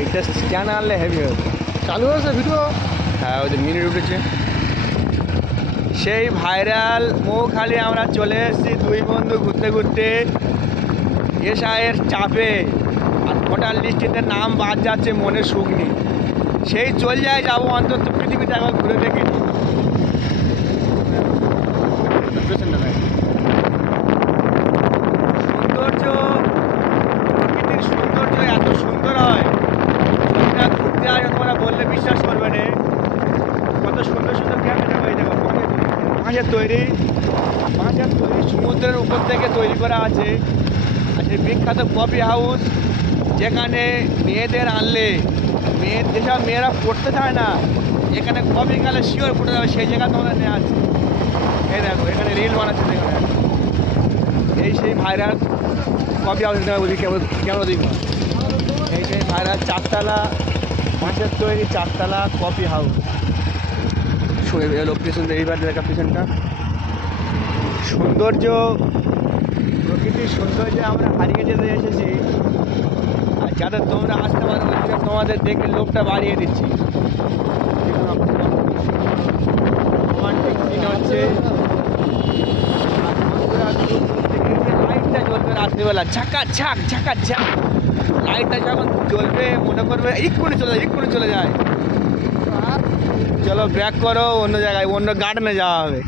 এইটা স্ক্যান আনলে হেভি হবে। চালু হয়েছে ভিডিও? হ্যাঁ, ওই যে মিনিট উঠেছে। সেই ভাইরাল মৌখালি আমরা চলে এসেছি দুই বন্ধু ঘুরতে ঘুরতে এসআইয়ের চাপে। আর ভোটার লিস্টিতে নাম বাদ যাচ্ছে, মনে সুখ নেই। সেই চল যায় যাবো অন্তত পৃথিবীতে একবার ঘুরে দেখে নিই। সৌন্দর্য, প্রকৃতির সৌন্দর্য এত সুন্দর হয়, যদি না ঘুরতে আসে তোমরা বললে বিশ্বাস করবে না। কত সুন্দর সুন্দর ক্যামেরা হয়ে দেখো, বাঁশের তৈরি, সমুদ্রের উপর থেকে তৈরি করা আছে। আর সেই বিখ্যাত কফি হাউস, যেখানে মেয়েদের আনলে যেসব মেয়েরা পড়তে চায় না, এখানে কফি খেলে শিওর ফুটে যাবে, সেই জায়গা তোমরা নিয়ে আসছে। এই দেখো এখানে রিল বানাচ্ছে, দেখো এই সেই ভাইরাল কফি হাউস। কেমন দিন এই সেই ভাইরাল চারতলা বাঁশের তৈরি চারতলা কফি হাউস। এলো পিছন, এইবার দেখা পিছনটা। সৌন্দর্য, প্রকৃতির সৌন্দর্যে আমরা হারিয়ে যেতে এসেছি। আর যাতে তোমরা আসতে পারো তোমাদের দেখে লোকটা বাড়িয়ে দিচ্ছি। রোমান্টিক সিন হচ্ছে। লাইটটা জ্বলবে রাত্রিবেলা, ঝাঁকা ঝাঁক ঝাঁকা ঝাঁক। লাইটটা যখন জ্বলবে মনে করবে এক্ষুনি চলে যায়। চলো ব্যাক করো, অন্য জায়গায় অন্য গার্ডেনে যাওয়া হবে।